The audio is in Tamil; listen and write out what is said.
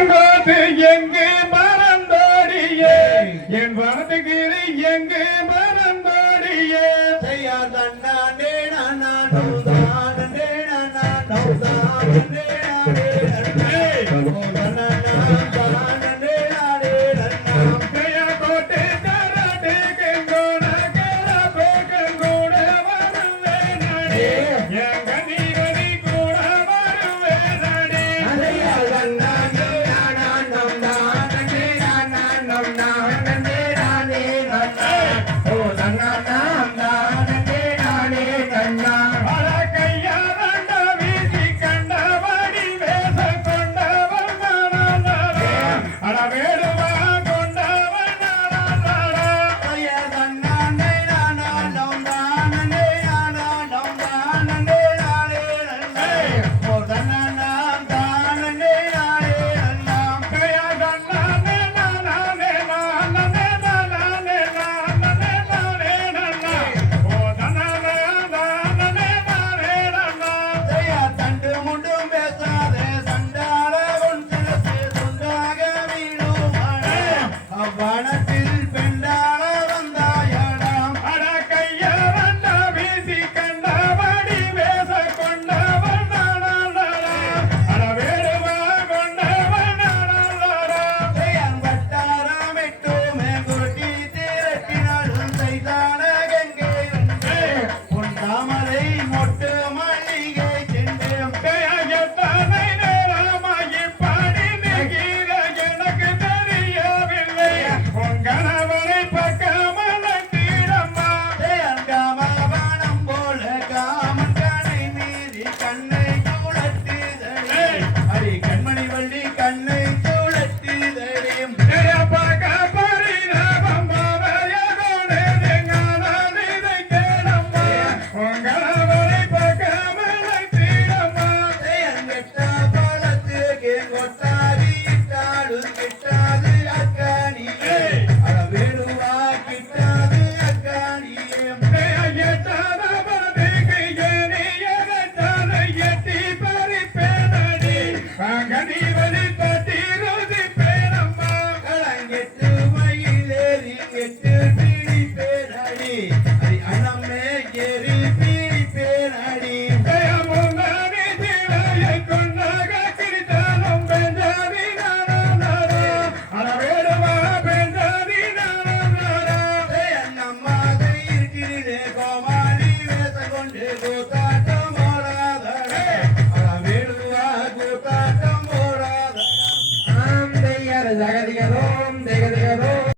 பழங்கோட்டு எங்கு மறந்தோடியே என் வனதுகிரி எங்கு மறந்தோடியே செய்யா தன்னானே நானே நானே வனத்தில் பெண்டாள வந்தாயடாம் அட கைய வந்த வீசி கண்டபடி வேச கொண்டவன் அட வேடுவா கொண்டவன் வட்டாரமிட்டுமே குருட்டி திரட்டினாலும் செய்தான கங்கை உன் தாமரை மொட்டு மல்லிகை சென்று எத்தனை நேரமாகி பாடி நெகிர எனக்கு தெரியவில்லை கணவரை பக்கமல தீரம்மா காமபானம் போல காமன் கணை மீறி கண்ணை சூழட்டிதே அடி கண்மணி வள்ளி கண்ணை சூழட்டிதேம் பக பரிணாமம் பாவையோடு எங்கானதை கேளம்மா கணவரை பக்கமல தீரம்மா கெட்ட பழத்துக்கு கொட்டாதி இட்டாலும் கிட்டாது அக்காணி ஜகதிகதோம்